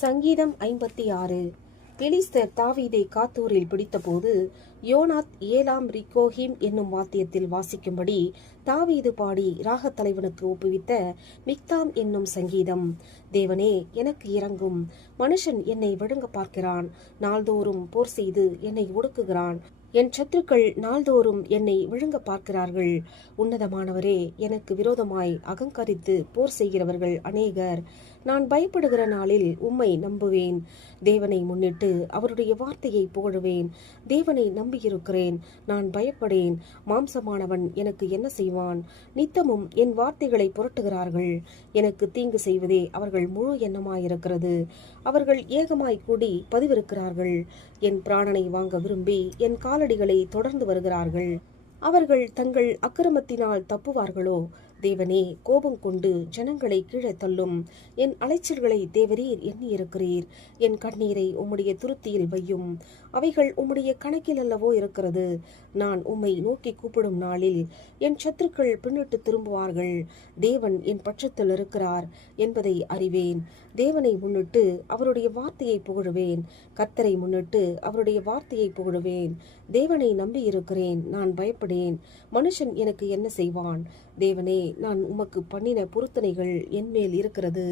சங்கீதம் 56. பெலிஸ்தர் தாவீதை காத்தூரில் பிடித்தபோது யோனாத் ஏலாம் ரிக்கோஹிம் என்னும் வாத்தியத்தில் வாசிக்கும்படி தாவீது பாடி ராகத் தலைவனுக்கு ஒப்புவித்த மிக்தாம் என்னும் சங்கீதம். தேவனே, எனக்கு இரங்கும். மனுஷன் என்னை விழுங்க பார்க்கிறான். நாள்தோறும் போர் செய்து என்னை ஒடுக்குகிறான். என் சத்துருக்கள் நாள்தோறும் என்னை விழுங்க பார்க்கிறார்கள். உன்னதமானவரே, எனக்கு விரோதமாய் அகங்கரித்து போர் செய்கிறவர்கள் அநேகர். நான் பயப்படுகிற நாளில் உம்மை நம்புவேன். தேவனை முன்னிட்டு அவருடைய வார்த்தையை புகழுவேன். தேவனை நம்பியிருக்கிறேன், நான் பயப்படேன். மாம்சமானவன் எனக்கு என்ன செய்வான்? நித்தமும் என் வார்த்தைகளை புரட்டுகிறார்கள். எனக்கு தீங்கு செய்வதே அவர்கள் முழு எண்ணமாயிருக்கிறது. அவர்கள் ஏகமாய் கூடி பதிவிருக்கிறார்கள். என் பிராணனை வாங்க விரும்பி என் காலடிகளை தொடர்ந்து வருகிறார்கள். அவர்கள் தங்கள் அக்கிரமத்தினால் தப்புவார்களோ? தேவனே, கோபம் கொண்டு ஜனங்களை கீழே தள்ளும். என் அலைச்சல்களை தேவரீர் எண்ணியிருக்கிறீர். என் கண்ணீரை உம்முடைய துருத்தியில் வையும். அவைகள் உம்முடைய கணக்கில் அல்லவோ இருக்கிறது. நான் உம்மை நோக்கி கூப்பிடும் நாளில் என் சத்துருக்கள் பின்னிட்டு திரும்புவார்கள். தேவன் என் பட்சத்தில் இருக்கிறார் என்பதை அறிவேன். தேவனை முன்னிட்டு அவருடைய வார்த்தையை புகழுவேன். கர்த்தரை முன்னிட்டு அவருடைய வார்த்தையை புகழுவேன். தேவனை நம்பியிருக்கிறேன், நான் பயப்படேன். மனுஷன் எனக்கு என்ன செய்வான்? தேவனே, நான் உமக்கு பண்ணின பொருத்தனைகள் என்மேல் இருக்கிறது.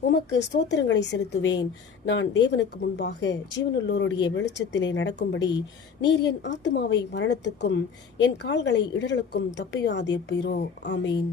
உமக்கு ஸ்தோத்திரங்களை செலுத்துவேன். நான் தேவனுக்கு முன்பாக ஜீவனுள்ளோருடைய வெளிச்சத்திலே நடக்கும்படி நீர் என் ஆத்துமாவை மரணத்துக்கும் என் கால்களை இடரலுக்கும் தப்பியாதிருப்பீரோ. ஆமேன்.